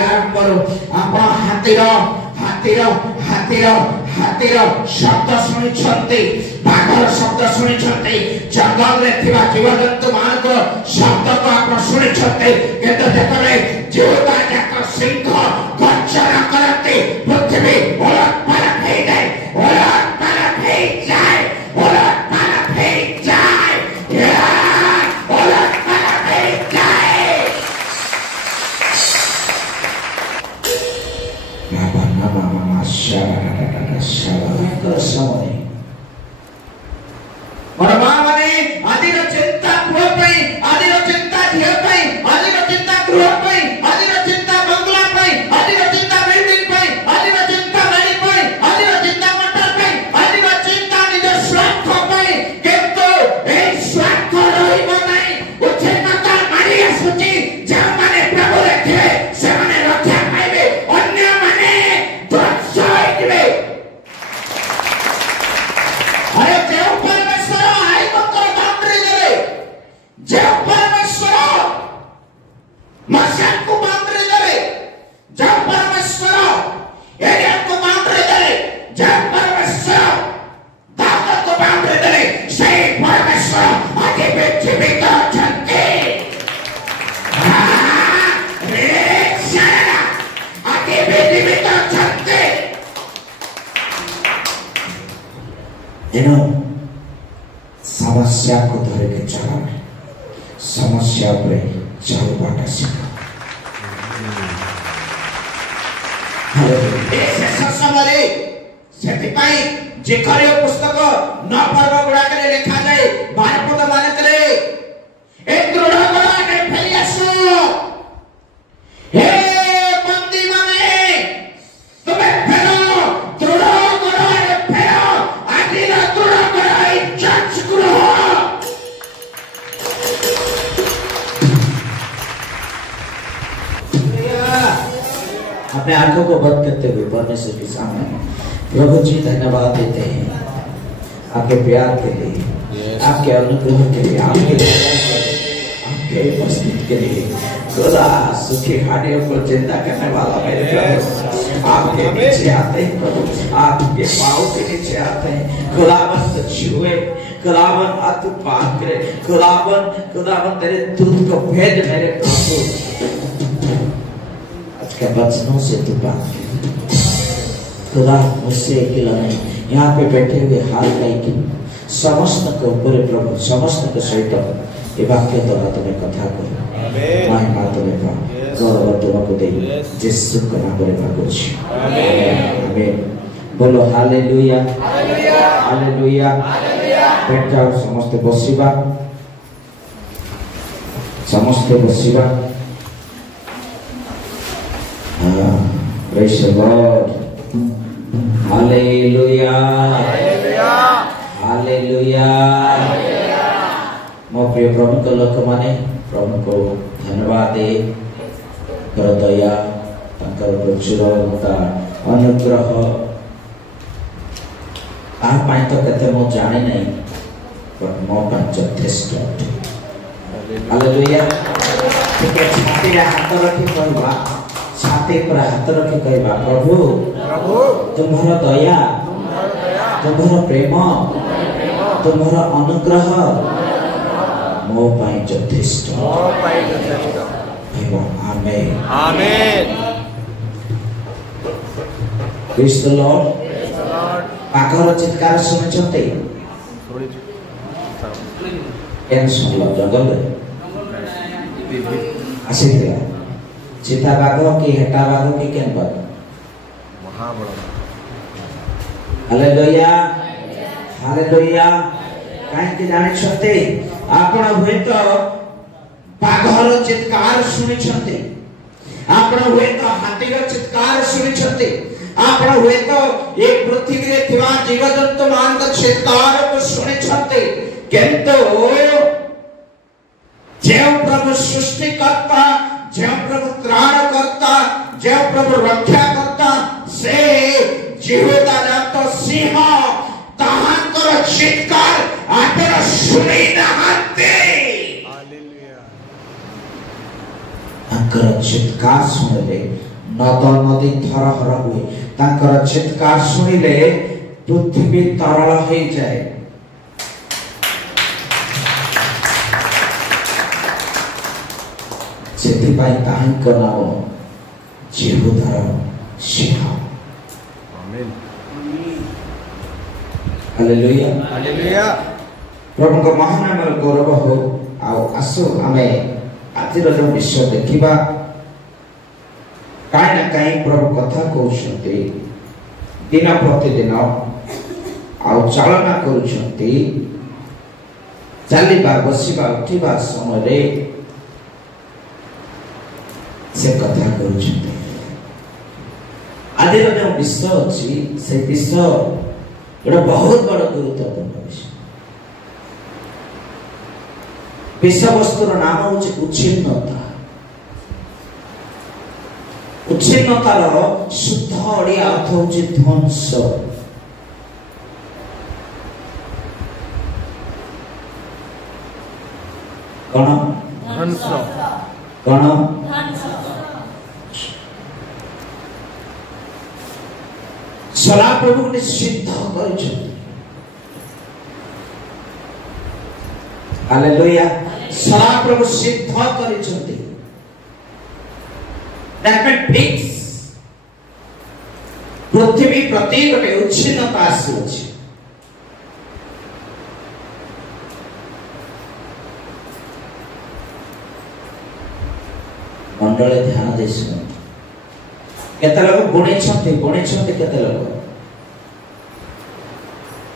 आरंभ करो आपण हाथीर हाथीर हाथीर हाथीर शब्द शुणी छते बाघर शब्द शुणी छते जंगल रे थिबा जीवजंतु मान को शब्द को आपण शुणी छते केते देखले जीवता जाक सिंह गर्जना करते पृथ्वी उलट पलट हो जाए उलट पलट हो जाए उलट पलट हो जाए उलट पलट हो जाए बाबा मामा शाबाश समय और मां माने आदि रो चिंता पुओ पई आदि रो चिंता धियो पई आदि रो चिंता गृह पई आदि रो चिंता बंगला पई आदि रो चिंता बिल्डिंग पई आदि रो चिंता गाड़ी पई आदि रो चिंता मोटर पई आदि रो चिंता निज स्वार्थ पई किंतु ए स्वार्थ रहिबो नाही उठे माता मारी आसुची जे माने प्रभु रखे से माने रक्षा पाइबे अन्य माने ध्वंस होइबे अरे देव परमेश्वर आई मकर बाउंड्री दे जे परमेश्वर मसान को बाउंड्री दे जे परमेश्वर एरिया को बाउंड्री दे जे परमेश्वर दाता को बाउंड्री दे से परमेश्वर आगे बेचे बेटा चलते रे सारा आगे बेचे बेटा चलते समस्या को धरे के चला समस्या पर चल बाटा सीखा समय जेकरे पुस्तक न पर्व गुड़ा करे लिखा जाए 12 पद माने करे एक दृढ़ गला के फेरी आसो हे बंदी माने तुम्हें फेरो दृढ़ गला के फेरो आदि ना दृढ़ गला चर्च करो अपने आंखों को बंद करते हुए परमेश्वर के सामने प्रभु जी धन्यवाद देते हैं आपके प्यार के लिए आपके अनुग्रह के लिए आपके उपस्थिति के लिए खुदा सुखी हानियों को जिंदा करने वाला मेरे प्रभु आपके नीचे आते हैं प्रभु आपके पाँव के नीचे आते हैं खुदावन को छुए खुदावन तू बात करे खुदावन तेरे दूध को भेज मेरे प्रभु के वचनों से तू बात कर खुदा मुझसे अकेला नहीं यहाँ पे बैठे हुए हाथ लाइक समस्त को पूरे प्रभु समस्त के सहित ये वाक्य द्वारा तुम्हें कथा करो महिमा तुम्हें पा गौरव तुमको दे यीशु के नाम में मांगुछ आमीन बोलो हालेलुया हालेलुया बैठ जाओ समस्त बसिबा Praise the Lord. Hallelujah. Hallelujah. मो प्रिय प्रभु को लोक माने प्रभु को धन्यवाद दे कर दया तंकर प्रचुरता अनुग्रह आ पाई तो कते मो जाने नहीं पर मो पाई यथेष्ट हालेलुया ठीक है छाती रे हाथ रखी कहबा छाती पर हाथ रखी कहबा प्रभु तुम्हारा दया तुम्हारा प्रेम तुम्हारा अनुग्रह मो पाई यथेष्ट आमेन आमेन प्रेज द लॉर्ड पाखर चित्कार सुनि छते एन सुनलो जंगल आसी दिया चिता बाघ की हेटा बाघ की केन बाघ महाबड़ हालेलुया हालेलुया काहे कि जानि छते आपण हुए तो बाघर चित्कार सुनि छते आपण हुए तो हाथीर चित्कार सुनि छते आपण हुए तो एक पृथ्वी रे थिवा जीवजंतु मान चित्कार को सुनि छते किंतु जे प्रभु सृष्टि करता जे प्रभु त्राण करता जे प्रभु रक्षा करता से जीवता जात सिंह ताहाकर चित्कार आपण सुनि नहाते हालेलुया अंकर चित्कार सुनले नद नदी थरहर हुए तांकर चित्कार सुनिले पृथ्वी तरल हो जाए। ସେଥିପାଇଁ ତାହାଙ୍କ ନାମ ଯେହୋଦାର ସିଂହ। आमीन ହାଲେଲୁୟା हालेलुया। प्रभुଙ୍କ महान नामର ଗୌରବ हो। ଆଉ ଆସୁ ଆମେ ଆଜିର ଯେଉଁ ବିଷୟ ଦେଖିବା କାହିଁ ନା କାହିଁ ପ୍ରଭୁ କଥା କହୁଛନ୍ତି ଦିନ ପ୍ରତିଦିନ ଆଉ ଚାଳନା କରୁଛନ୍ତି ଚାଲିବା ବସିବା ଉଠିବା ସମୟରେ से कथा करुछन्ते। आदिर जो विषय अछि से विषय एटा बहुत बड़ गुरुत्वपूर्ण विषय। विषय वस्तुर नाम होछि उच्छिन्नता। उच्छिन्नतार शुद्ध ओडिया अर्थ होछि ध्वंस। कोन ध्वंस कोन सदा प्रभु ने सिद्ध करिछन्ति। हालेलुया सदा प्रभु सिद्ध करिछन्ति। दैट मीन फिक्स पृथ्वी प्रति गोटे उच्छिन्नता आसुछि। मंडले ध्यान दे सुनते केते लोग बुणी छथि केते लोग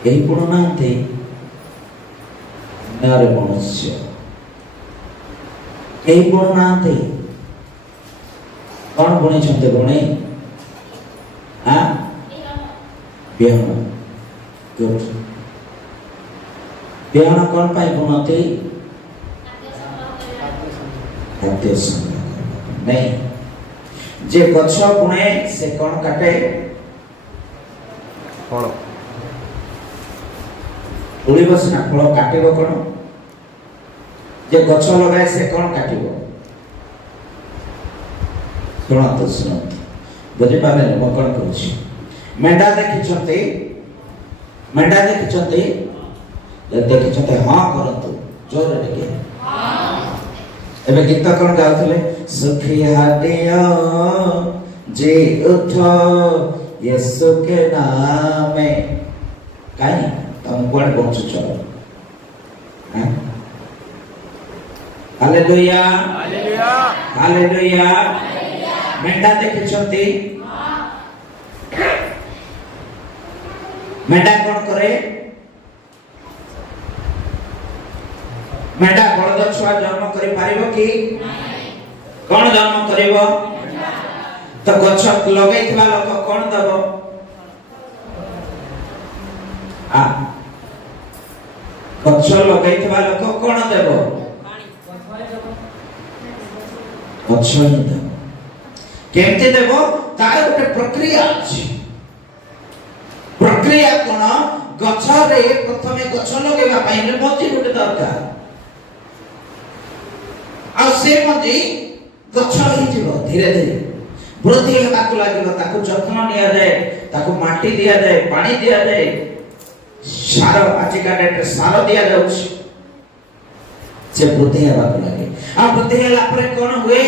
यही बुणु नांते नारे मनुष्य यही बुणु नांते कौन बुणी छथि बुणी आ बिहन गुड बिहन कौन पाई बुणते खाद्य संग्रह नहीं जे गछ बुणे से कौन काटे फल उड़ी बसना फल काटिबो कोन जे गछ लगाए से कौन काटिबो सुनो बुझी पाले म कोन कहूची मेंढा देखिछते हां करंतु जोर रे हां एबे गीत कोन गाउथले सुखी हाटिया जे उठो यीशु के नाम में काई तुम कोन पहुंच चलो हालेलुया हालेलुया हालेलुया मेंढा देखिछंती मेंढा कोन करे मेंढा बळद छुआ जन्म करि पारिबो कि कौन जन्म करिबो तो गछ लगैथिबा लोक कोन दबो आ गछ लगैथिबा लोक कोन देबो गछ ही देबो केमते देबो तार गोटे प्रक्रिया अछि प्रक्रिया कोन गछ रे प्रथमे गछ लगैबा पई मजि गोटे दरकार आ से मजि गछ ही जीव धीरे धीरे वृद्धि हेबाकु लागिबो ताकु जत्न निया जाय ताकु माटी दिया जाय पानी दिया जाय सार आजिका डेट सार दिया जाउछ से वृद्धि हेबाकु लागे आ वृद्धि हेला परे कोन हुए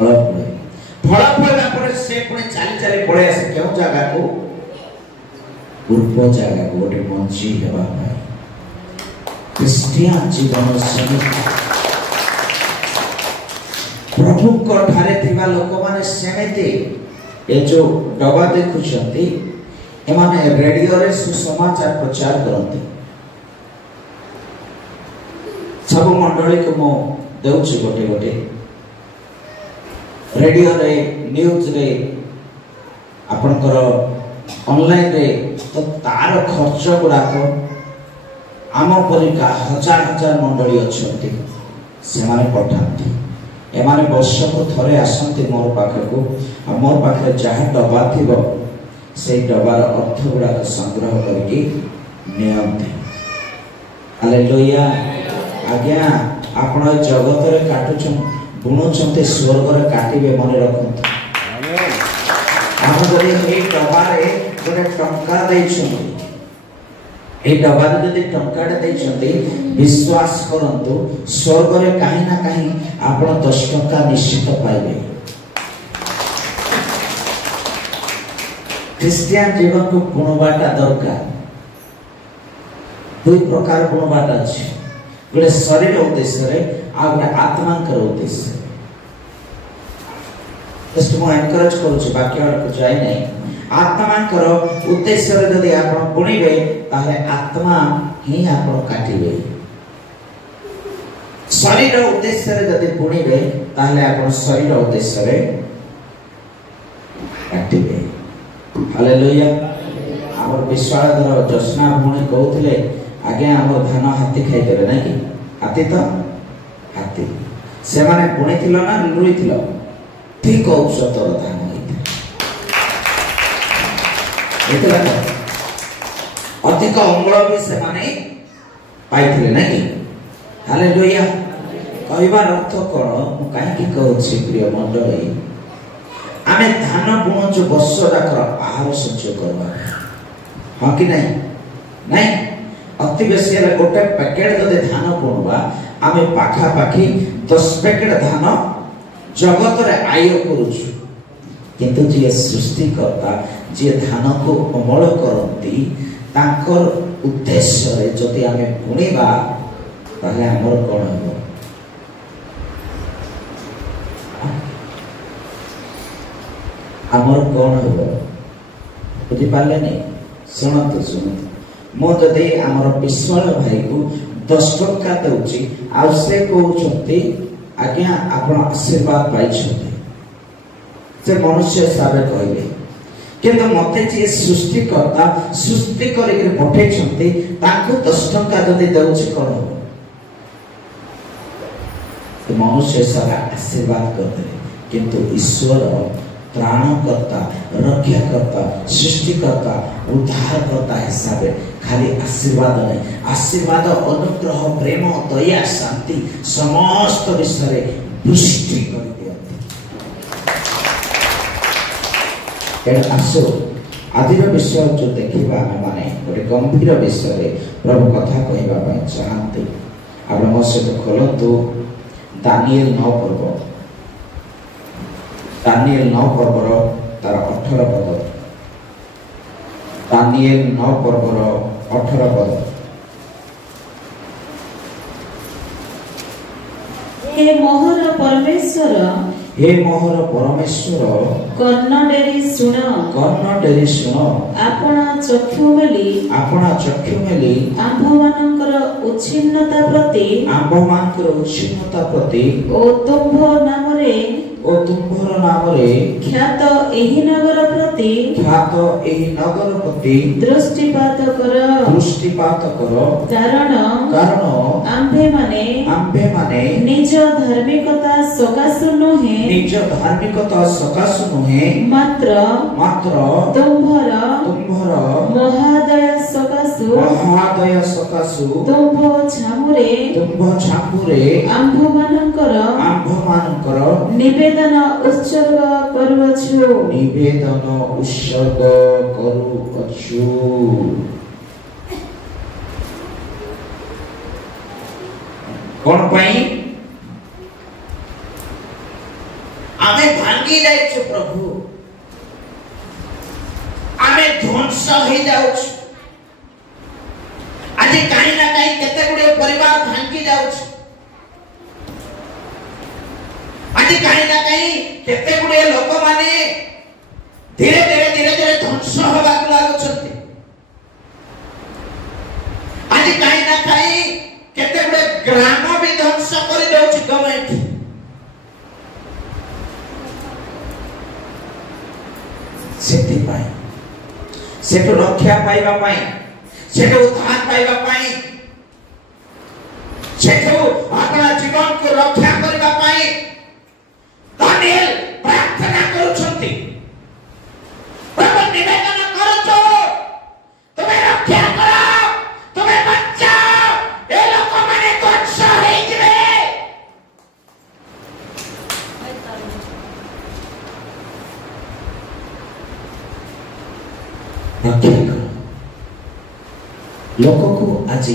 फल फळला परे से पुणे चाली चाली पळे आसे केउ जागा को पूर्व जागा को गोटे मंची हेबा पाई क्रिश्चियन जीवन समिति प्रभु को ठारे थिबा लोक माने सेमेते ए जो डबा देखुछंती ए माने रेडियो रे सुसमाचार प्रचार करंती सब मंडली को मो देउछि गोटे गोटे रेडियो रे न्यूज रे आपनकर ऑनलाइन रे तो तार खर्च गुडा को आम परिका हजार हजार मंडली अछंती से माने पठांती एमाने वर्ष को थरे आसंती मोर पाखको आ मोर पाखे जहा डबा थिबो से डबार अर्थ गुडा संग्रह करके नियंती हालेलुया आज्ञा आपण जगत रे काटुछन बुणुचंते स्वर्ग रे काटिबे मन रखंतु आमेन हम जदि ए डबारे गोटे टंका दैछंती ए डबारे जदि टंकाटे दैछंती विश्वास करंतु स्वर्ग रे काहे ना काहे आपण 10 टंका निश्चित पाइबे। क्रिश्चियन जीवन को गुणबाटा दरकार दुई प्रकार गुणबाटा अछि गोटे शरीर उद्देश्य रे आ गोटे आत्मा कर उद्देश्य जस्ट मो एनकरेज करू छी बाकी और कुछ जाय नहीं आत्मा कर उद्देश्य रे यदि आपण गुणिबे ताहे आत्मा ही आपण काटिबे शरीर उद्देश्य रे यदि गुणिबे ताहे आपण शरीर उद्देश्य रे काटिबे। हालेलुया हमर विश्वासधर जसना भूणी कहउथिले आगे हमर धान हाथी खाइ करे ना कि हाथी तो हाथी से माने बुणी थिलो ना लुई थिलो ठीक औषधर धान होइते अधिक अम्ल भी से माने पाइथिले ना कि हालेलुया कहबार अर्थ कोन मु काहे कि कहउछि प्रिय मंडली आमे धान बुणुछु वर्ष जाकर आहार संचय करबा हां कि नहीं नहीं अति बेसी रे गोटे पैकेट जदि धान बुणबा आमे पाखा पाखी 10 पैकेट धान जगत रे आय करूछु किंतु जे सृष्टि करता जे धान को अमल करंती तांकर उद्देश्य रे जदि आमे बुणीबा ताले हमर कोन हो हमर कोन हो बुझी पाले नहीं सुनत मो जदि हमर विश्वास भाई को 10 टका दउची आ से कहउछंती आज्ञा आपण आशीर्वाद पाइछंती से मनुष्य साबे कहले किंतु मते जे सृष्टि करता सृष्टि करि के पठेछंती ताको 10 टका जदि दउची कोन हो तो मनुष्य सारा आशीर्वाद करते किंतु ईश्वर त्राणकर्ता रक्षाकर्ता सृष्टिकर्ता उद्धारकर्ता हिसाब खाली आशीर्वाद नहीं आशीर्वाद अनुग्रह प्रेम दया शांति समस्त विषय पुष्टि कर दियंती एड आसो आदिर विषय जो देखिबा हम माने गोटे गंभीर विषय रे प्रभु कथा कहबा पय चाहंती आपण मो से खोलंतु दानिएल 9 पर्व दानिएल 9 पर्वर तार 18 पद दानिएल 9 पर्वर 18 पद हे मोहर परमेश्वर कर्णडेरी शुण आपना चक्षु मेली आंभ मानकर उच्छिन्नता प्रति ओ तुम्भर नामरे ख्यात एही नगर प्रति दृष्टिपात कर कारण आंभे माने निज धार्मिकता सकाशु नुहे मात्र तुम्भर महादय सकाशु तुम्भ छामुरे आंभ मानकर निवेदन उत्सर्ग करूअछु कोन पई आमे भांगी जाइछु प्रभु आमे ध्वंस हो जाउछु आज काई ना काई केते गुडे परिवार भांगी जाउछु आज काई ना काई केते गुडे लोक माने धीरे धीरे ध्वंस होबा लागुछथि आज काई ना काई केते गुडे ग्राम भी ध्वंस कर देउछि गवर्नमेंट सेति पाई सेटो रक्षा पाइबा पाई सेटो उद्धार पाइबा पाई सेटो अपना जीवन को रक्षा करबा पाई दानिएल प्रार्थना करूछंती प्रभु निवेदन करूछो तुमे रक्षा करो तुमे बचाओ ए लोक माने ध्वंस होई जिवे रक्षा कर लोक को आज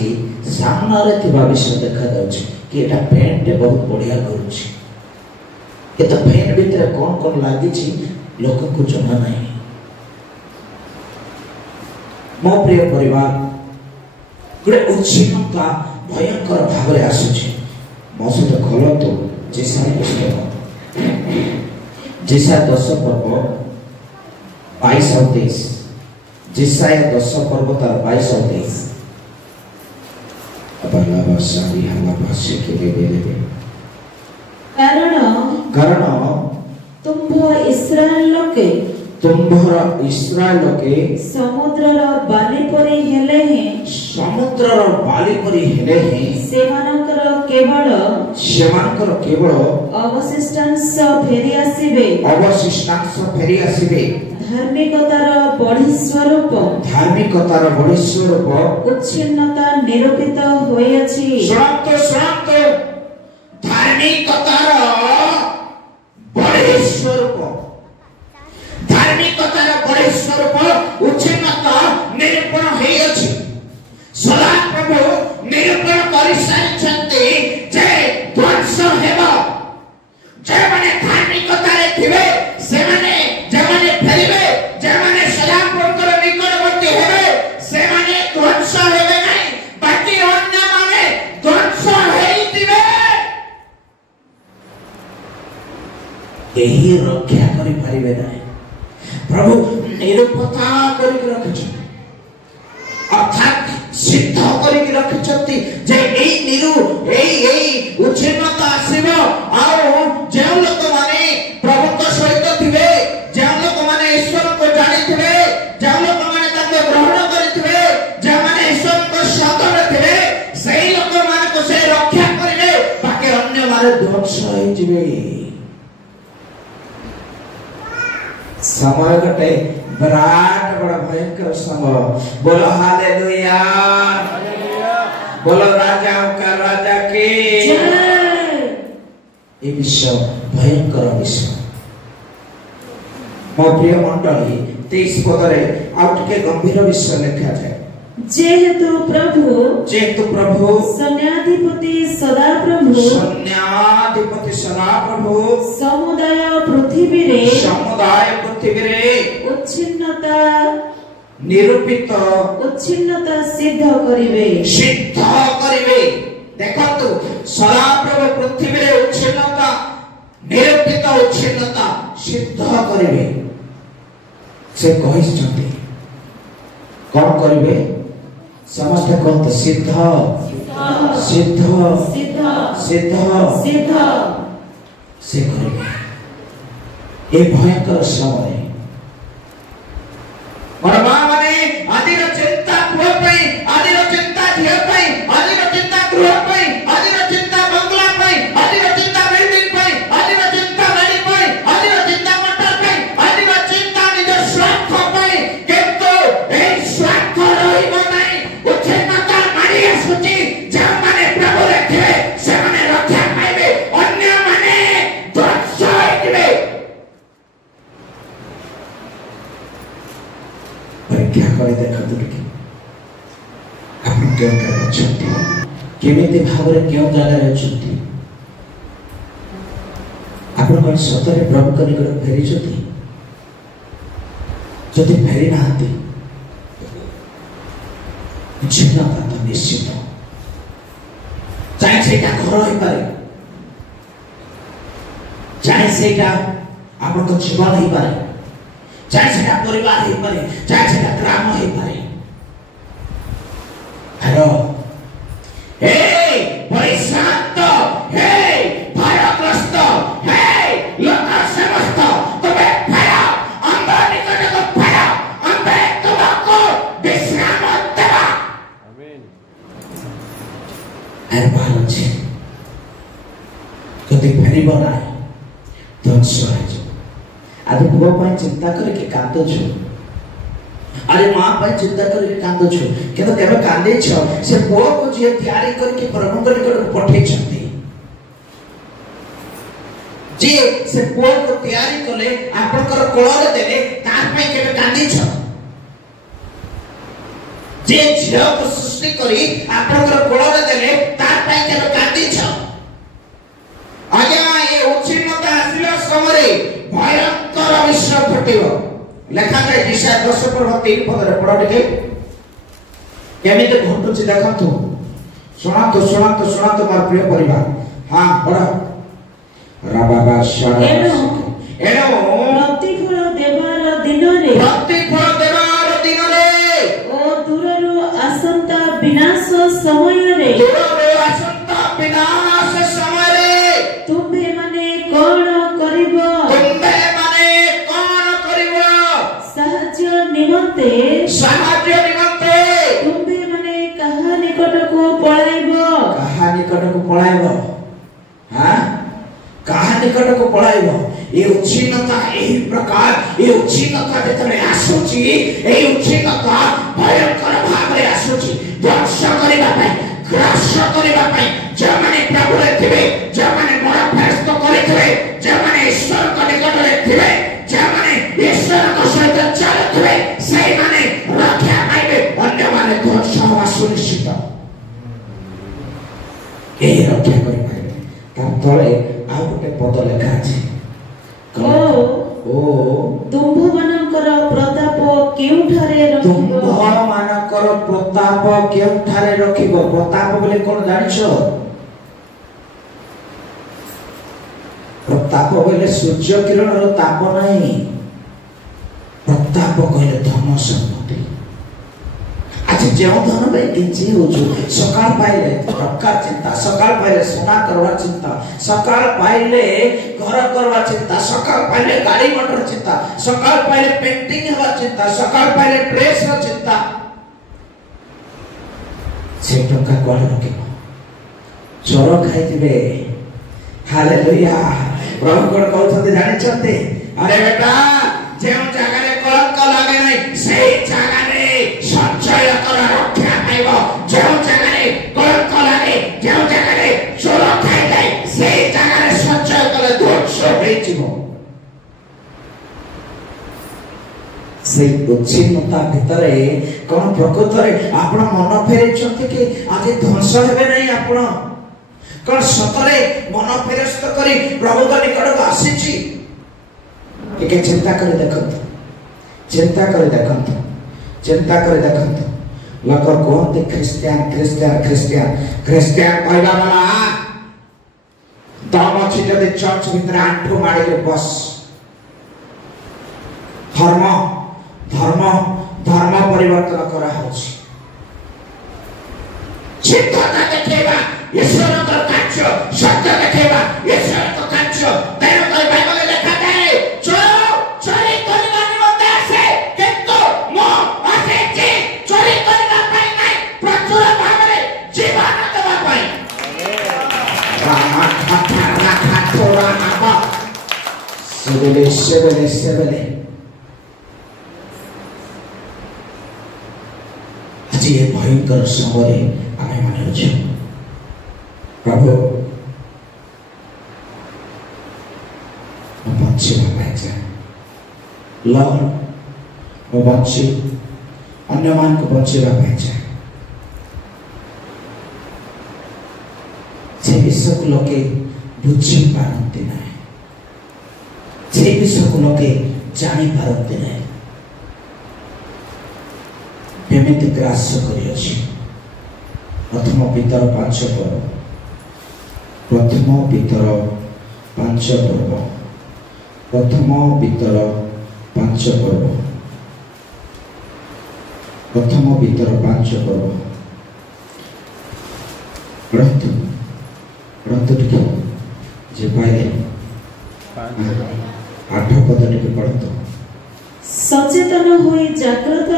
सामने थिबा विषय देखा जाउछि कि एटा पेंट बहुत बढ़िया करूछि ये तो पेंट भीतर कौन कौन लागी छी लोक को जमा नहीं मो प्रिय परिवार गुडे उच्छिन्नता भयंकर भाव आसुछि मो सहित खोलतु जेसाई पुस्तक जेसा 10 पर्व 22 और 23 जेसाई 10 पर्व तार 22 और 23 अपना भाषारी हला भाष्य के लिए कारण तुम्भर इस्राएल लोके समुद्रर बाली परि हेले हैं सेमानकर केवल अवशिष्टांश फेरी आसीबे धार्मिकतार बढी स्वरूप उच्छिन्नता निरूपित होयछि सुनातो धार्मिकतार बढी स्वरूप उच्छिन्नता निरूपण होयछि सदा प्रभु निरूपण करि सारिछन्ति जे ध्वंस हेबो जे माने धार्मिकता रे थिबे से माने जे माने फेरिबे जे माने सदा प्रभुकर निकटवर्ती हेबे से माने ध्वंस हेबे नाही बाकी अन्य माने ध्वंस हेइतिबे एही रक्षा करि पारिबे नाही प्रभु निरूपता करि रखछि अर्थात सिद्ध करि रखछति जे एई उच्छिन्नता आसीबो आ जे लोक माने प्रभु को सहित थिबे जे लोक माने ईश्वर को जानिथिबे जे लोक माने ताके ग्रहण करिथिबे जे माने ईश्वर को सदर थिबे सेई लोक माने को से रक्षा करिवे बाकी अन्य माने ध्वंस होई जिवे समय कटे विराट बड़ा भयंकर समय बोलो हालेलुया बोलो राजाओं का राजा की ये विषय भयंकर विषय मो प्रिय मंडली 23 पदरे आउट के गंभीर विषय लिखा जाए जेहेतु प्रभु सन्याधिपति सदा प्रभु समुदाय पृथ्वी रे उच्छिन्नता निरूपित उच्छिन्नता सिद्ध करिवे देखंतु सदा प्रभु पृथ्वी रे उच्छिन्नता निरूपित उच्छिन्नता सिद्ध करिवे से कहिसथि कोन करिवे समस्त कहते सिद्ध से करिवे ए भयंकर समय और मां माने आदिर चिंता पुआ पई आदिर चिंता धिया पई आदिर चिंता गृह पई आदिर चिंता बंगला पई आदिर चिंता बिल्डिंग पई आदिर चिंता गाड़ी पई आदिर चिंता मोटर पई आदिर चिंता निज स्वार्थ पई किंतु ए स्वार्थ रहिबो नाही उच्छिन्नता मारी आसुची जे माने प्रभु रखिबे से माने रक्षा पाइबे अन्य माने ध्वंस होइबे परीक्षा करे देखंतु कि आपण केउ करे छथि केमिति भावरे केउ जागा रे छथि आपण कोन सतरे प्रभु कनि कर फेरि छथि जति फेरि नाहंती उच्छिन्नता तो निश्चित चाहे सेटा घर होई पारे चाहे सेटा आपण को जीवन होई पारे चाहे सेटा परिवार होई पारे चाहे सेटा ग्राम होई पारे हेलो हे परिशांत हे भयग्रस्त हे लोक समस्त तबे फेरा अंबर निकट को फेरा अंबे तुमको विश्राम देवा आमीन एर बाल छे कति फेरी बनाए ध्वंस है आदि पुआ पाई चिंता करके कांदो छु अरे मां पाई चिंता करके कांदो छु केतो केबे कांदे छ से पुआ को जे तैयारी करके प्रभु को निकट पठे छथि जे से पुआ को तैयारी कले आपनकर कोळरे देले तार पाई केबे कांदी छ जे झियो को सृष्टि करी आपनकर कोଳରେ देले तार पई केबे कांदी छ आज्ञा ये उच्छिन्नता आसिला समय भयंकर विश्व फटिबो लेखा जाय दिशा 10:3 पदरे पढ टिके केमिते घटुची देखंतु सुनातो मार प्रिय परिवार हां पढ राबाबा शारा एनो प्रतिफल देवार दिनरे ओ दूररो आसंता विनाश समयरे तुम्भे माने कोन करिवो साहाय्य निमंते तुम्भे माने कहा निकटको पळाइबो हां कहा निकटको पळाइबो ये उच्छिन्नता एही प्रकार ये उच्छिन्नता जेतने आसुची एही उच्छिन्नता भयंकर भाबरे आसुची ध्वंस करिबा पई ग्रास करिबा पई जमाने प्रभु रे थिबे जमाने मोर फेरस्त करिथिबे जमाने ईश्वर को निकट रे थिबे जमाने ईश्वर को सहित चलथिबे सेही माने रक्षा पाइबे अन्य माने ध्वंस होवा सुनिश्चित एही रक्षा करि पाइबे तार तळे आ गोटे पद लेखा अछि ओ तुम्भ मानकर प्रताप केउठारे रखिबो तुम्भ मानकर प्रताप केउठारे रखिबो प्रताप बोले कोन जानिछो प्रताप बोले सूर्य किरण रो ताप नाही प्रताप कहले धन सम्पत्ति आज जेउ धन बे किछि होछु सकाळ पाइले टक्का चिंता सकाळ पाइले सोना करवा चिंता सकाळ पाइले घर करवा चिंता सकाळ पाइले गाड़ी मोटर चिंता सकाळ पाइले पेंटिंग हवा चिंता सकाळ पाइले ड्रेस रो चिंता से टक्का कोन रखिबो चोर खाइतिबे हालेलुया प्रभु कोन कहउछते जानि छते अरे बेटा जेउ जगह रे कलंक लागे नै सेही जगह रे संचय कर रक्षा पाइबो जेउ जगह रे कलंक लागे जेउ जगह रे चोर खाइ जाय सेही जगह रे संचय कले ध्वंस होइजिबो से उच्छिन्नता भितरे कोन प्रकृतरे आपण मन फेरिछथि कि आज ध्वंस हेबे नै आपण कोन सतरे मन फेरस्त करी प्रभु का निकट आसीछि के चिंता करे देखंतु लोक कहते क्रिश्चियन कहला वाला दम अछि जदि चर्च भितर आंठू मारे के बस धर्म परिवर्तन करा होछि चिंता देखेबा ईश्वर का कार्य सत्य देखेबा ईश्वर का कार्य तेरे को बाइबल लिखा है चोरी करना निमंते आसे किंतु मो आसे जे चोरी करना पाई नहीं प्रचुर भावरे जीवन देवा पाई रामा थोड़ा नामा सेबले आज ये भयंकर समय आमे माने अछि प्रभु बच्चे बाचा लॉर्ड वो बच्चे अन्य मान को बच्चे बाचा से विश्व को लोके बुझी पारंते नहीं से विश्व को लोके जानी पारंते नहीं एमिति ग्रास करि अछि प्रथम पितर 5 पर्व प्रथम पितर 5 पर्व प्रथम पितर 5 पर्व प्रथम पितर 5 पर्व पढ़तु टिके जे पाइले 8 पद टिके पढ़तु सचेतन होई जागृत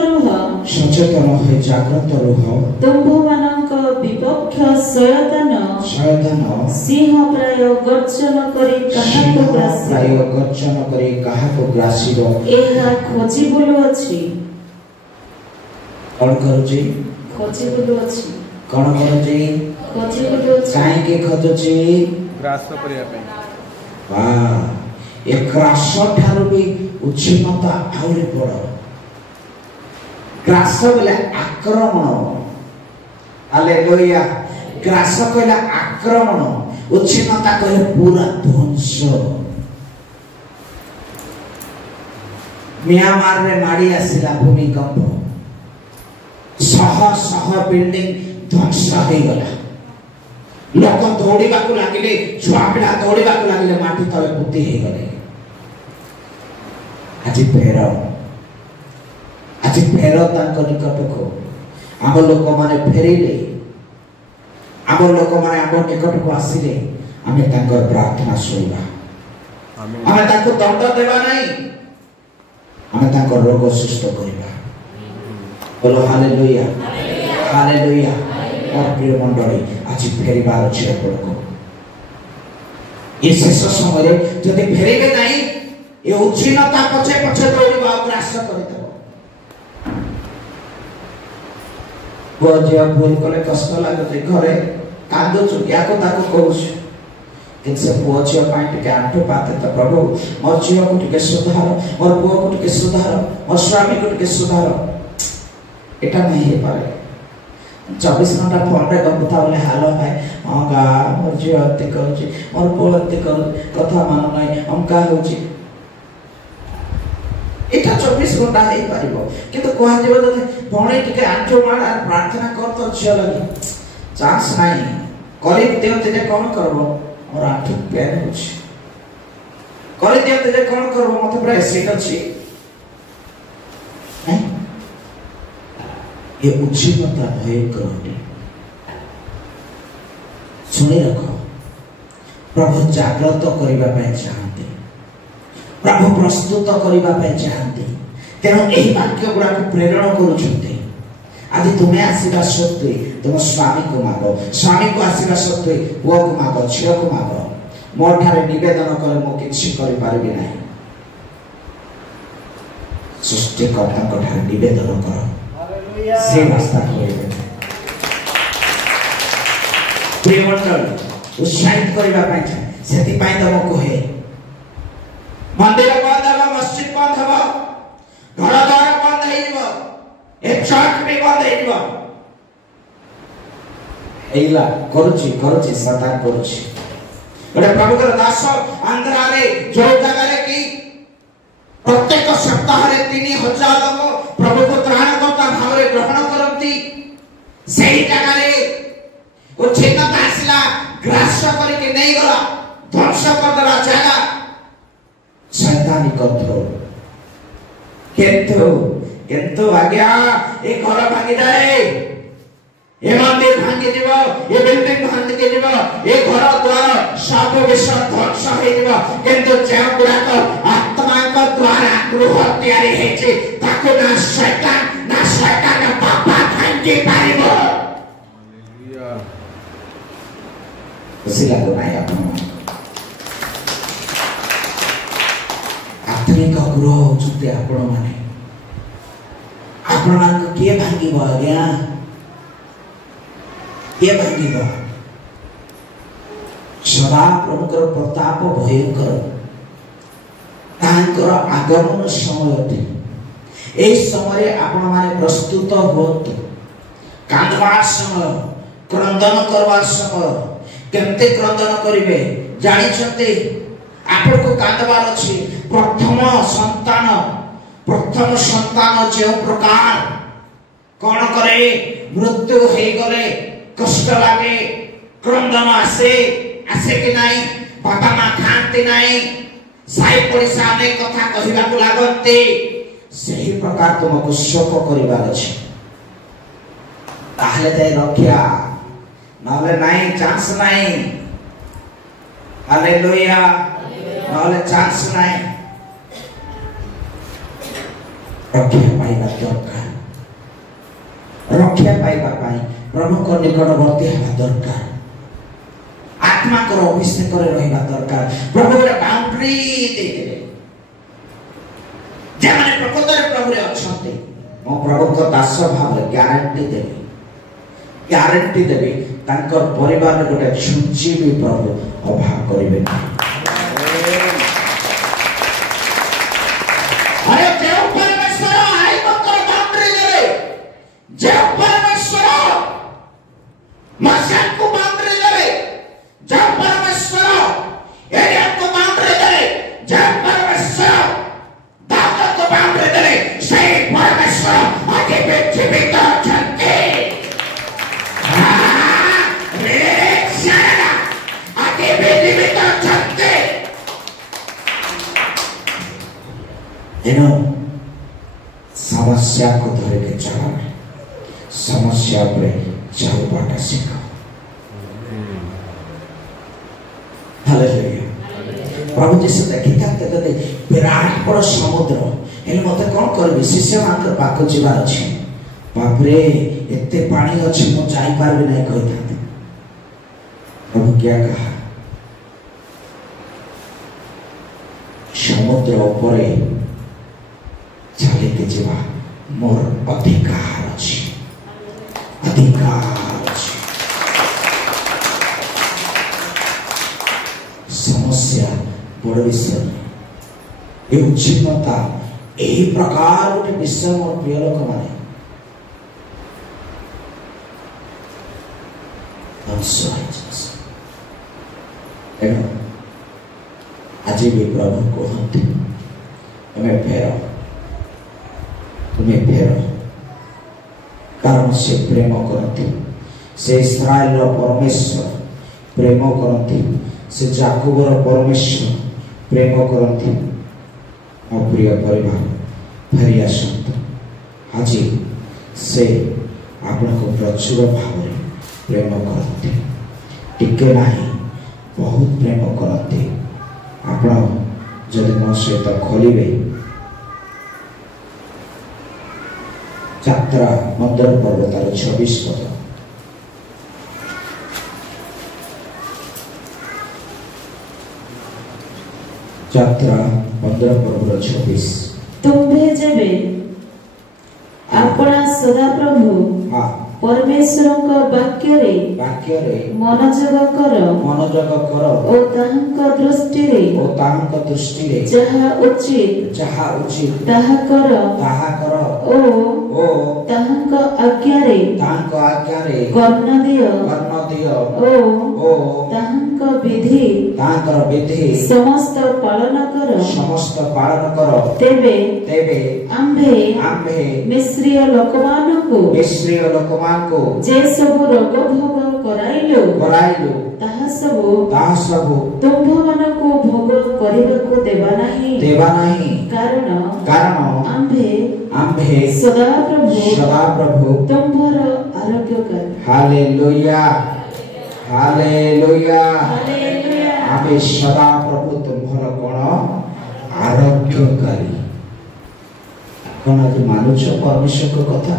रुह तुम्भ मानक विपक्ष शयतान सिंह प्राय गर्जन करी काहाको ग्रासिब एहा खोजी बोलु अछि कोन करूची खोजी बोलु अछि कोन करूची खोजी बोलु अछि काहे के खोजची ग्रास करिया पे वाह एक राष्ट्र ठारू भी उच्छिन्नता आउरे पड़ ग्रास बोले आक्रमण हालेलुया ग्रास कहला आक्रमण उच्छिन्नता कहले पूरा ध्वंस म्यांमार रे माड़ी आसिला भूमिकंप शह बिल्डिंग ध्वंस हो गला लोक दौड़िबा को लागिले छुआ पिला दौड़िबा को लागिले माटी तले पुती हो गले आज फेर तांको निकट को आम लोक माने फेरिले आम लोक माने आम निकट को आसिले आमे तांकर प्रार्थना सुनिबा आमे तांको दंड देबा नहीं आमे तांकर रोग सुस्त करिबा बोलो हालेलुया हालेलुया और प्रिय मंडली आज फेरिबार अछि आपनको ये शेष समय जदि फेरिबे नहीं ये उच्छिन्नता पछे पछे दौड़िबा ग्रास करितबो बोझिया भूल कले कष्ट लागते घरे कांदुछु याको ताको कहूछु किंसे बोझिया पाई टिके आंठो पाते तो प्रभु मोर झियो को टिके सुधार मोर पुओ को टिके सुधार मोर स्वामी को टिके सुधार एटा नहीं हे पारे 24 घंटा फोन रे गपुता बोले हालो भाई हां गा मोर झियो अति कहूछि मोर पुओ अति कथा मानो नहीं हम का होछि एटा 24 घंटा हे पारिबो किंतु कोहा जेबो त भणे टिके आंठो मार आ प्रार्थना कर तो झियो लागि चांस नाही करि देव ते कोन करबो और आंठो पेन होछि करि देव ते कोन करबो मते पूरा एसिड अछि ये उच्छिन्नता भयंकर होती सुनी रखो प्रभु जागृत करबा पय चाहते प्रभु प्रस्तुत करबा पय चाहते तेनो एही वाक्य गुडा को प्रेरणा करूछते आदि तुम्हें आसीबा सत्वे तुम स्वामी को मागो स्वामी को आसीबा सत्वे पुओ को मागो झियो को मागो मोर ठारे निवेदन करे मो किछि करि पारबी नाही सृष्टि कर्ता को ठारे निवेदन करो से रास्ता खोलिबे प्रिय मंडल उत्साहित करबा पय सेति पय तम कहे मंदिर बंद हबो मस्जिद बंद हबो घर द्वार बंद हे जबो ए चर्च भी बंद हे जबो एला करूची सतान करूची बड़े प्रभु के दास आंध्रा रे जो जगह रे की प्रत्येक सप्ताह रे 3000 लोग प्रभु को त्राणकर्ता भाव रे ग्रहण करती सही जगह रे उच्छिन्नता आसला ग्रास करके नहीं गला ध्वंस कर देला जगह शैतानी कंट्रोल किंतु आज्ञा ए घर भांगी जाए ए मंदिर भांगी जीव ए बिल्डिंग भांगी जीव ए घर द्वार सब विषय ध्वंस हे जीव किंतु जे गुडा को आत्मा को द्वारा गृह तैयारी हेछि ताको ना शैतान ना पापा भांगी पारिबो हालेलुया उसिला को नाही आपण आत्मिक गृह जुते आपण माने आपण मान के भांगीबो आज्ञा के भांगीबो सदा प्रभुकर प्रताप भयंकर तांकर आगमन समय ए समय आपण माने प्रस्तुत होत कांदवा समय क्रंदन करवा समय केमते क्रंदन करिवे जानि छते आपण को कांदवार अछि प्रथम संतान जे प्रकार कोन करे मृत्यु हे गले कष्ट लागे क्रंदन आसे कि नहीं बाबा मां खाते नहीं साई पड़िसा ने कथा कहिबा को लागते सही प्रकार तुमको शोक करिबार अछि ताहले ते रक्षा नले नहीं चांस नहीं हालेलुया नले चांस नहीं रक्षा पाइबा दरकार रक्षा पाइबा पाई प्रभु को निकटवर्ती हेबा दरकार आत्मा को अभिषेक करे रहिबा दरकार प्रभु रे बाउंड्री दे दे जे माने प्रकृत रे प्रभु रे अछंते मो प्रभु को दास भाव ग्यारंटी देबी तांकर परिवार रे गोटे छुंची भी प्रभु अभाव करिवे अरे देव परमेश्वर आई मकर बाउंड्री दे आगे भी जीवित अछंती एनो समस्या को धरे के चला समस्या पर चलबाटा सीख हालेलुया प्रभु जी से देखि कहते विराट बड़ समुद्र हेले मते कोन करबी शिष्य मात्र पाको जीवार अछि बाप रे एते पानी अछि मो जाई पारबे नै कहता प्रभु क्या कहा समुद्र ऊपरे चले के जीवा मोर अधिकार अछि समस्या बड़ विषय ये उच्छिन्नता यही प्रकार गोटे विषय मोर प्रिय लोक माने आज भी प्रभु कहते तुम्हें फेर कारण से प्रेम करती से इस्राएल परमेश्वर प्रेम करती से याकूबर परमेश्वर प्रेम करती मो प्रिय परिवार फेरी आसत आज से आपण को प्रचुर भाव प्रेम करती टिके नहीं बहुत प्रेम करती आपण जदि मो सहित खोलिबे यात्रा 15 पर्व तार 26 पद यात्रा 15 पर्व 26 तुम्भे जेबे आपणा सदा प्रभु हाँ परमेश्वरଙ୍କ ବାକ୍ୟରେ ମନୋଯୋଗ କର ଓ ତାହାଙ୍କ ଦୃଷ୍ଟିରେ ଯାହା ଉଚିତ ତାହା କର ଓ ତାହାଙ୍କ ଆଜ୍ଞାରେ କର୍ଣ୍ଣ ଦିଅ ଓ ତାହାଙ୍କ ବିଧି ସମସ୍ତ ପାଳନ କର ତେବେ ଆମ୍ଭେ ମିଶ୍ରୀୟ ଲୋକମାନଙ୍କୁ जे सब रोग भोग कराइलो ताहा सब तुम्भ मानको भोग करिबाको देबा नाही कारण आम्भे सदा प्रभु तुम्भर आरोग्यकारी हालेलुया आम्भे सदा प्रभु तुम्भर कोन आरोग्यकारी कोन आज मानुछ परमेश्वर को कथा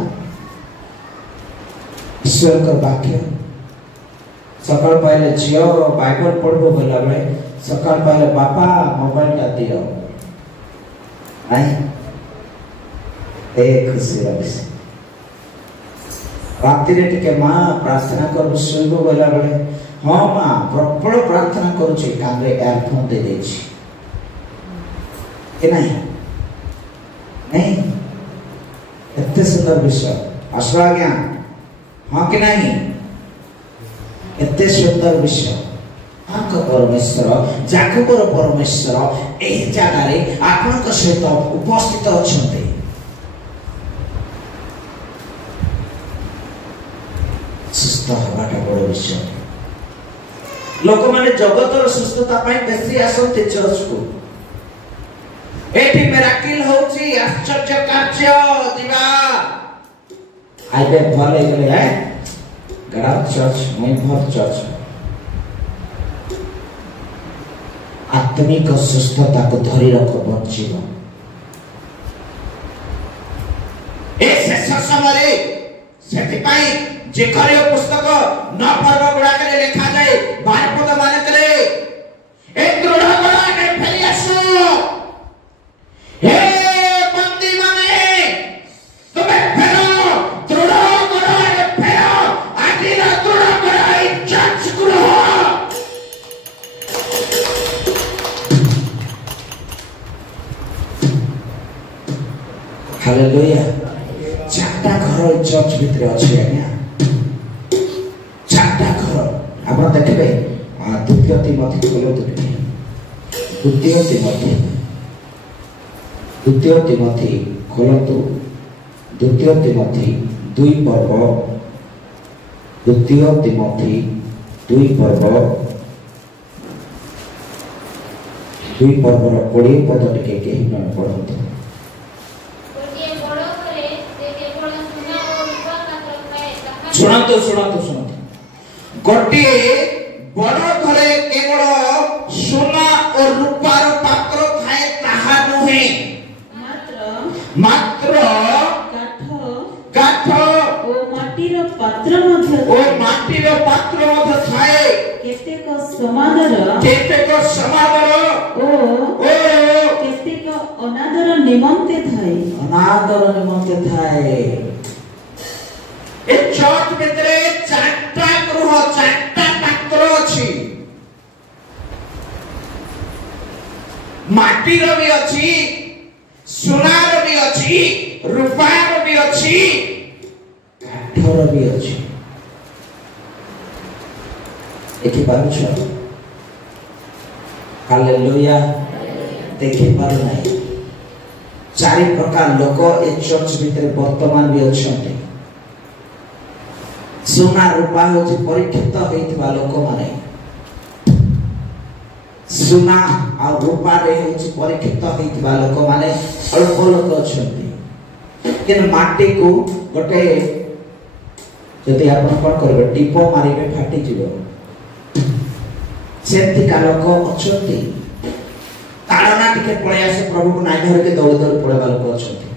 ईश्वर का वाक्य सकाल पहले झियो बाइबल पढ़बो बोला बेले सकाल पहले बापा मोबाइल टा दियो आई एक खुशी रहिस रात्रि रे टिके मां प्रार्थना करबो सुनबो बोला बेले हां मां प्रबल प्रार्थना करू छी कांगे एयरफोन दे दे छी के नहीं एते सुंदर विषय आशा गया हाँ कि नहीं एते सुंदर विषय आपका परमेश्वर याकूबर परमेश्वर एही जगह रे आपनक सहित उपस्थित अछंते सुस्थ हवाटा बड़ विषय लोक माने जगतर सुस्थता पाई बेसी आसंते चर्च को एठी मिराकिल होची आश्चर्य कार्य दिवा आइबे भले गले है गड़ा चर्च में भर चर्च आत्मिक सुस्थता को धरी रखो बंचीबो ए शेष समय सेति पाई जेकरे पुस्तक न पर्व गुडा करे लिखा जाए 12 पद माने करे ए दृढ़ गुडा के फेरी आसो हे बंदी माने तुम्हें फेरो दृढ़ गुडा के फेरो आदि ना दृढ़ गुडा चर्च गुरु हालेलुया चारटा घर चर्च भितर अछि आज्ञा चारटा घर आपण देखबे द्वितीय तिमोथी खोलो द्वितीय तिमोथी खोलतु द्वितीय तिमोथी 2 पर्व द्वितीय तिमोथी 2 पर्व 2 पर्वर 20 पद टिके केही न पढନ୍ତୁ। सुनतु सुनतु सुनतु गोटे बड़ घरे केवल सोना और रूपार पात्र थाए ताहा नुहे मात्र काठ ओ माटीर पात्र मध्य थाए केतेक समादर ओ केतेक अनादर निमंते थाए ए चर्च भितरे चारटा गृह चारटा पात्र अछि माटीर भी अछि सोनार भी अछि रूपार भी अछि काठर भी अछि। देखि पारुछ हालेलुया देखि पारु नाही 4 प्रकार लोक ए चर्च भितरे वर्तमान भी अछंती। सोना रूपा होछि परीक्षित होइतबा लोक माने सोना आ रूपा रे होछि परीक्षित होइतबा लोक माने अल्प लोक अछंती। किन माटी को गोटे जदि आपण कोन करबे टीपो मारिबे फाटी जिवो सेति का लोक अछंती। तारना टिके पळे आसे प्रभु को नाइ धर के दौड़ दौड़ पळेबा लोक अछंती।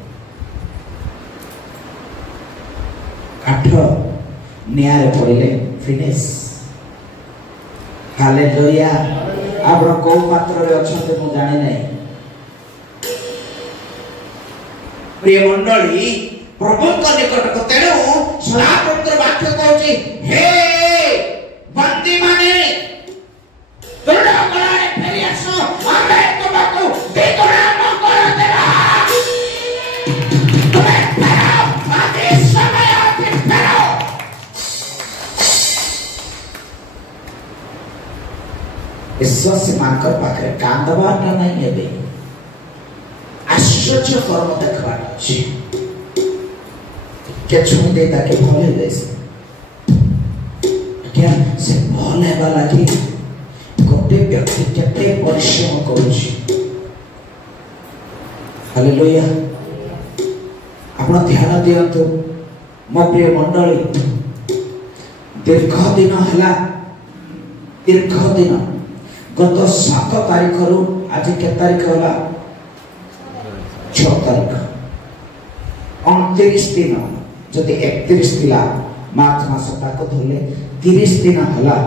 काठ नियारे पड़िले फिनिश हालेलुया। आप को पात्र रे अछंते मु जाने नै प्रिय मंडली प्रभु को निकट को तेनु सलापत्र वाक्य कहउची हे बंदी माने तोड़ा गलारे फेरी आसो आमे तुमको देखरा न कर देला तुम्हें फेराओ आदि समय आते फेराओ। विश्वास मानकर पाखरे कांदबाटा नहीं हेबे आश्चर्य कर्म देखबार अछि के छुई दे ताके भले देसे क्या से भले वाला की गोटे व्यक्ति केते परिश्रम करूछि। हालेलुया आपण ध्यान दियंतु मो प्रिय मंडली दीर्घ दिन गत 7 तारीख रु आज के तारीख होला 6 तारीख 29 दिन जदि 31 दिला मार्च मास तक धरले 30 दिन होला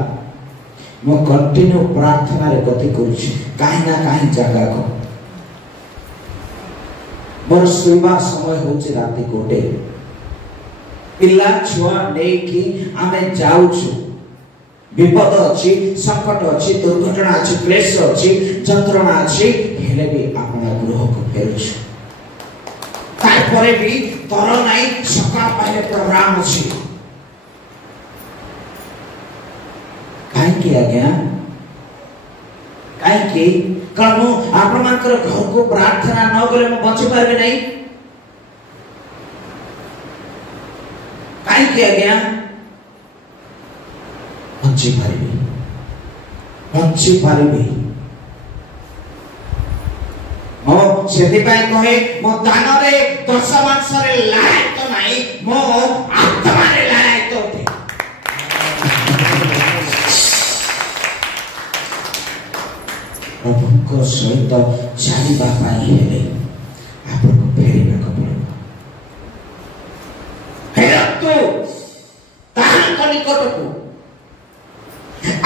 मो कंटिन्यू प्रार्थना रे गति करूछि काहे ना काहे जगह को मोर सुबह समय होछि राति कोटे पिल्ला छुआ नै कि आमे जाउछु विपद अछि संकट अछि दुर्घटना अछि क्लेश अछि जंत्रणा अछि हेले भी अपना गृह को फेरुछु तार परे भी तर नाही सकाळ पहिले प्रोग्राम अछि काहे कि आज्ञा काहे कि कारण आपण मानकर घर को प्रार्थना न गले म बचि पारबे नाही काहे कि आज्ञा बंची पारिबी मो सेति पाए कहे मो दान रे 10 मांस रे लायक तो नाही मो आत्मा रे लायक तो थे प्रभु को सहित चलिबा पाई हेले आपन को फेरिबा को पड़ो फेरतु ताहां को निकट को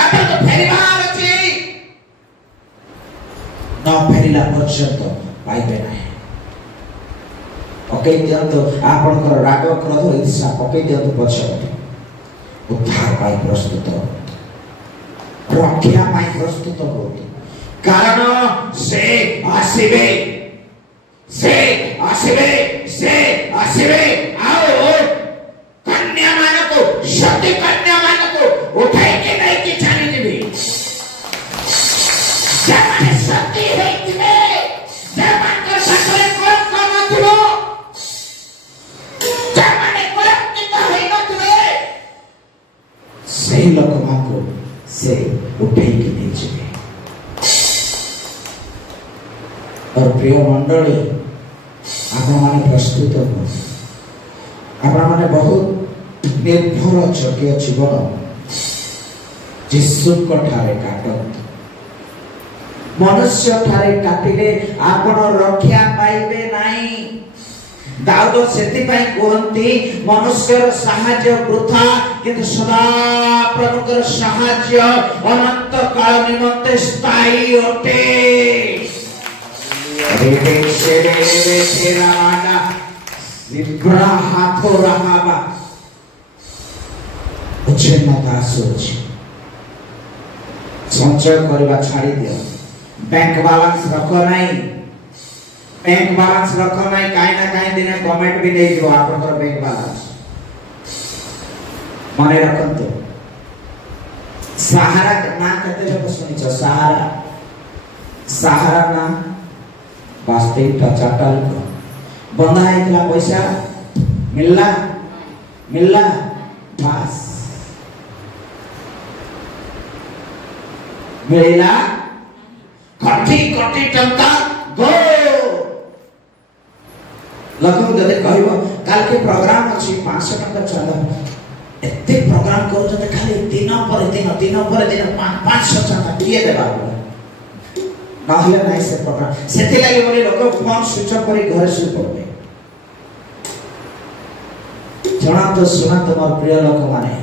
आपन को फेरिबार अछि न फेरिला पर्यंत पाइबे नाही ओके दियंतो आपन को राग क्रोध ईर्ष्या ओके दियंतो पर्यंत उद्धार पाई प्रस्तुत रक्षा पाई प्रस्तुत हो कारण से आसीबे आओ कन्या मान को सती कन्या मान को उठाई के नहीं कि जानी दिबी जमाने सती हेतिबे जमानकर पाखरे कोन कोन नथिबो जमाने कलंकित होई नथिबे से लोक मान को से उठाई के नहीं जिबे प्रिय मंडली आपण माने प्रस्तुत हो आपण माने बहुत निर्भरयोग्य जीवन जीसु ठारे काटत मनुष्य ठारे काटिले आपण रक्षा पाइबे नाही। दाऊद सेति पई कहंती मनुष्यर सहाय्य वृथा किंतु सदा प्रभुकर सहाय्य अनंत काल निमंते स्थायी होते। रे सेरे तेरा माना निब्रा हाथो रहाबा उच्छेन्नता सोच संचय करबा छाड़ी दियो। बैंक बैलेंस रखो नहीं बैंक बैलेंस रखो नहीं काई ना काई दिन कमेंट भी नहीं जो आपनकर बैंक बैलेंस माने रखंतो। सहारा ना कहते लोग सुनिछ सहारा सहारा ना वास्तविक चाटा लोक बंदा इतना पैसा मिलला मिलला बस मिलला कटी कटी टंका गो लगो जदे कहबो काल के प्रोग्राम अछि 500 टका चला एते प्रोग्राम करू जदे खाली दिन पर दिन 500 टका किए देबा नहले नाही से प्रोग्राम सेति लागि बोले लोक फोन स्विच ऑफ करी घर से पड़बे जणा तो सुना तो मोर प्रिय लोक माने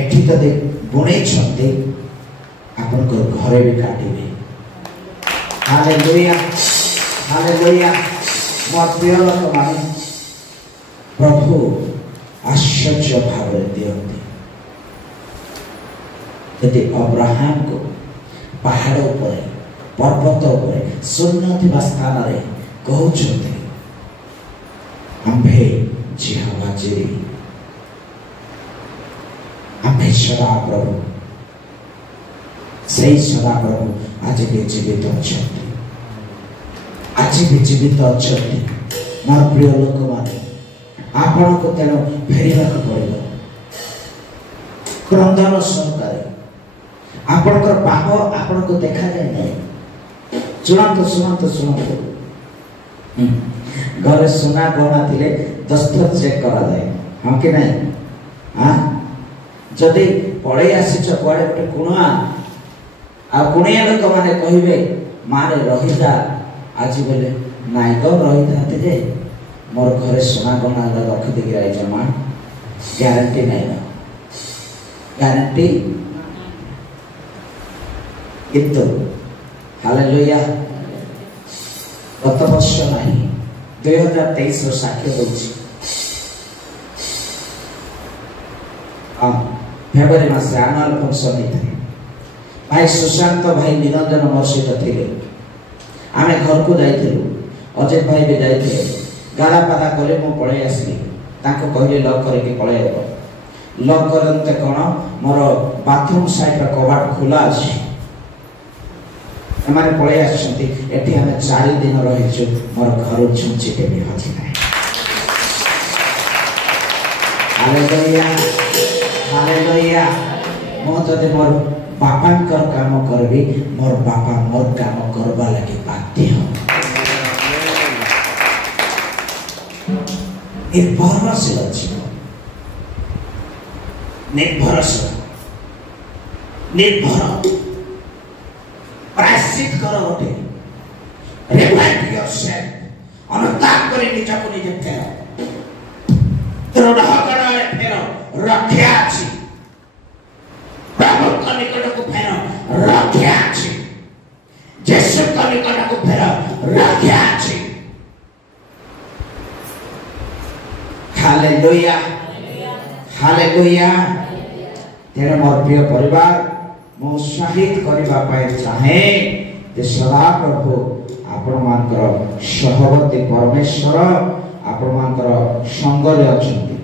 एठी त दे बुनै छते आपन को घरे भी काटिबे। हालेलुया हालेलुया मोर प्रिय लोक माने प्रभु आश्चर्य भाव दियंती। यदि अब्राहम को पहाड़ ऊपर पर्वत ऊपर शून्य थिबा स्थान रे कहउछते आम्भे जिहवा जिरी आम्भे सदा प्रभु सही सदा प्रभु आज भी जीवित अछंती आज भी जीवित अछंती। मोर प्रिय लोक माने आपण को तेनो फेरिबा को पड़िबो क्रंदन सहकारे आपण को पाप आपण को देखा जाय नै सुनंत घर सुना गहना थिले दस्तखत चेक करा जाए हम कि नहीं हां जदि पड़े आसी छ कोडे गोटे कुणा आ कुणिया लोक माने कहिबे मारे रहिजा आज बोले नाइ तो रहिथाते जे मोर घरे सोना गहना रखि देगी राय जमा गारंटी नहीं ना गारंटी किंतु हालेलुया गत वर्ष नहीं 2023 साक्ष्य होछि फेब्रुआरी मास एनुअल फंक्शन हेतै भाई सुशांत भाई निरंजन मोर सहित थिले आमे घर को जाइथिलु अजय भाई भी जाइथिले गाला पादा करे मो पळे आसली ताको कहले लॉक करे के पळे आबो लॉक करनते कोन मोर बाथरूम साइड रा कबाट खुला अछि हमारे पळे आछंती एठी हमें 4 दिन रहिछु मोर घर छुंची के भी हछि नै। हालेलुया हालेलुया मो जदि मोर बापांकर काम करबी मोर बापा मोर काम करबा लागि बाध्य हो। निर्भरशील जीवन निर्भर प्रायश्चित करो गोटे रिवाइव योरसेल्फ अनुताप करी निजको निजे फेर दृढ़ करले फेर रक्षा अछि प्रभु को निकट को फेर रक्षा अछि यीशु को निकट को फेर रक्षा अछि। हालेलुया हालेलुया तेरे मोर प्रिय परिवार मो उत्साहित करबा पाए चाहे जे सदा प्रभु आपण मानकर सहवर्ती परमेश्वर आपण मानकर संग रे अछंती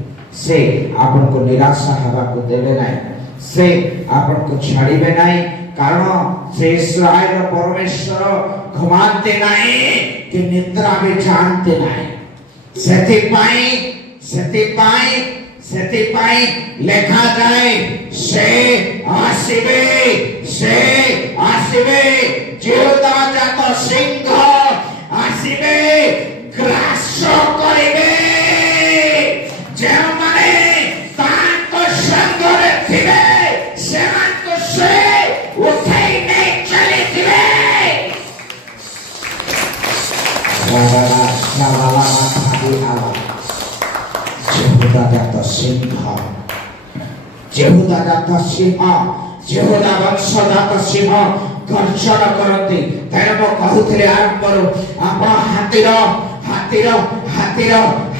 से आपण को निराशा हवा को देबे नाही से आपण को छाड़ीबे नाही कारण से इस्राएल परमेश्वर घुमाते नाही कि निद्रा भी जानते नाही सेति पाई लेखा जाए से आसिबे जीवता जात सिंह सिंह जेहुदा जात सिंह जेहुदा वंशजात सिंह गर्जन करती तेरे मो कहूथिले आरंभरो आपण हातीर हातीर हातीर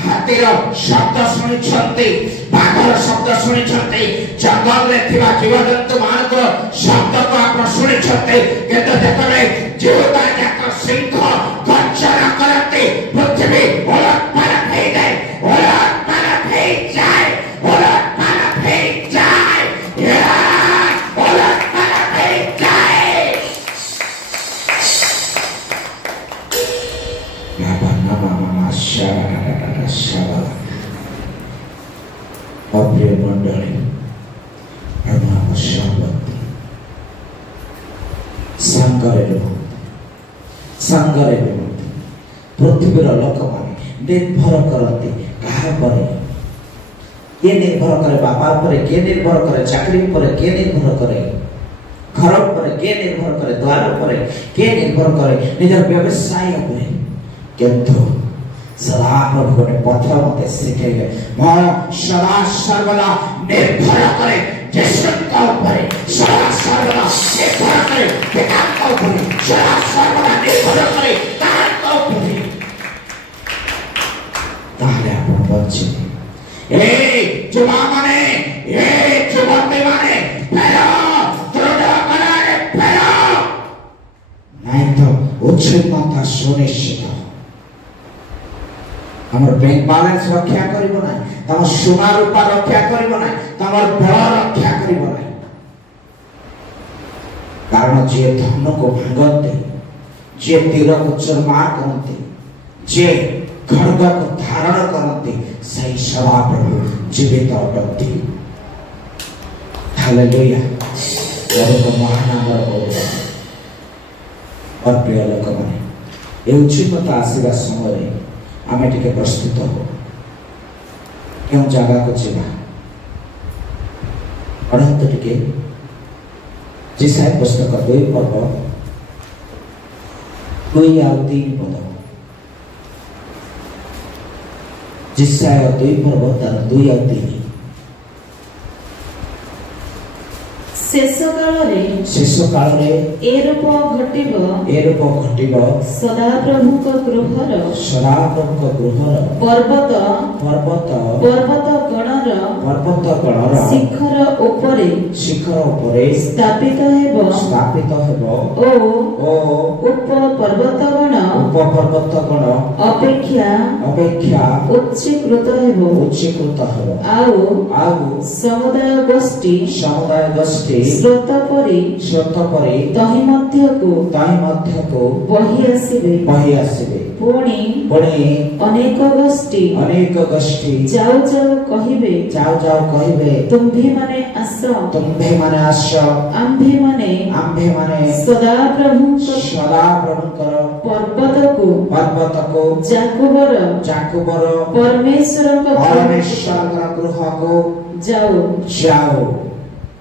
हातीर शब्द शुणी बाघर शब्द शुणी जंगल में थिबा जीवजंतु मानक शब्द को आप शुणी केते देखले जेहुदा जात सिंह गर्जन करती पृथ्वी ओलट पलट हो जाए ओलट पलट हो जाए ओलट पलट हो जाए ओलट पलट हो जाए अप्रिय मंडली प्रभाव शब्द संगरे पृथ्वीर लोक माने निर्भर करते कहा पर के निर्भर करे बापा पर के निर्भर करे चाकरी पर के निर्भर करे घर पर के निर्भर करे द्वार पर के निर्भर करे निजर व्यवसाय पर किंतु सदा प्रभु ने पथ मते सिखाइले मो सदा सर्वदा निर्भर करे यीशु के ऊपर सदा सर्वदा निर्भर करे पिता के ऊपर सदा सर्वदा निर्भर करे तार के ऊपर ताले आपण बच्चे ए जुवा माने ए जुवती माने फेरो दृढ़ बनाए फेरो नहीं तो उच्छिन्नता सुनिश्चित हमर बैंक बैलेंस रक्षा करिवो ना तम सोना रूपा रक्षा करिवो ना तमर बळ रक्षा करिवो ना कारण जे धन को भांगते जे तीर को चरमार करते जे खड्ग को धारण करते सही सदा प्रभु जीवित अटंती हालेलुया प्रभु महानाम और प्रिय लोक माने ए उच्चता आसीबा समय आमे टिके प्रस्तुत हो क्यों जगह को जीवा पढ़त टिके जिसाय पुस्तक 2 पर्व 2 और 3 पद जिसाय 2 पर्व तार 2 और 3 शेष काल रे एरूप घटिब सदा प्रभु को गृहर पर्वत गणर शिखर उपरे स्थापित हेबो ओ उप पर्वत गण अपेक्षा उच्चीकृत हेबो आउ समुदाय गोष्ठी स्रोत परी तहि मध्य को बही आसिबे पुणी अनेक गोष्ठी जाओ कहिबे तुम्भे माने आस आम्भे माने सदा प्रभु पर्वत को जाकुबर परमेश्वर गृह को जाओ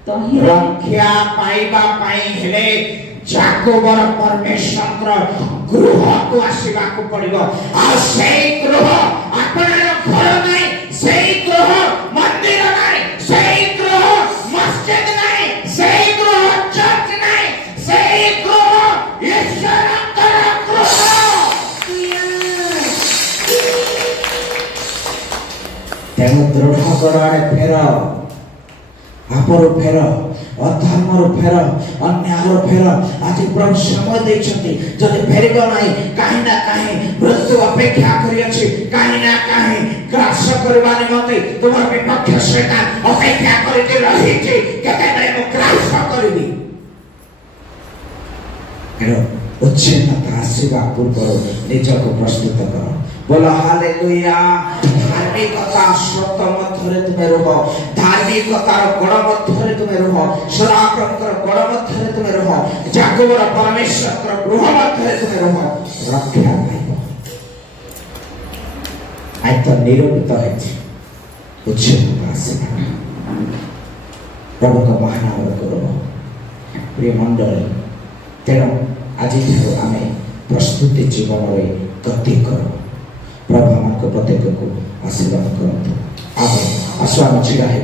रक्षा पाइबा पाई हेले जाकोबर परमेश्वर गृह को आसीबा को पड़िबो आ सेई गृह आपनार घर नै सेई गृह मंदिर नै सेई गृह मस्जिद नै सेई गृह चर्च नै सेई गृह ईश्वरकर गृह तेनु दृढ़ कराड़े फेर आपरो फेर अधर्मरो फेर अन्यायरो फेर आज प्रभु समय दैछथि जदि फेरिबो नै काहे ना काहे मृत्यु अपेक्षा करि अछि काहे ना काहे ग्रास करबा निमते तुमर विपक्ष शैतान अपेक्षा करि के रहि छै केते नै मो ग्रास करबी एरो उच्छिन्नता आसीबा पूर्व निजको प्रस्तुत कर बोला हालेलुया धार्मिकता सत्य मध्यरे तुमे रह धार्मिकतार गण मध्यरे तुमे रह सदाप्रभुकर गण मध्यरे तुमे रह जाकोबर परमेश्वर गृह मध्यरे तुमे रह रक्षा पाइब आज तो निरूपित होइछि उच्छिन्नता आसीबा प्रभु का महानाम करो प्रिय मंडली तेणु आज आम प्रस्तुति जीवन में गति कर प्रभु प्रत्येक को आशीर्वाद करते। आमेन। आसो हम छिड़ा है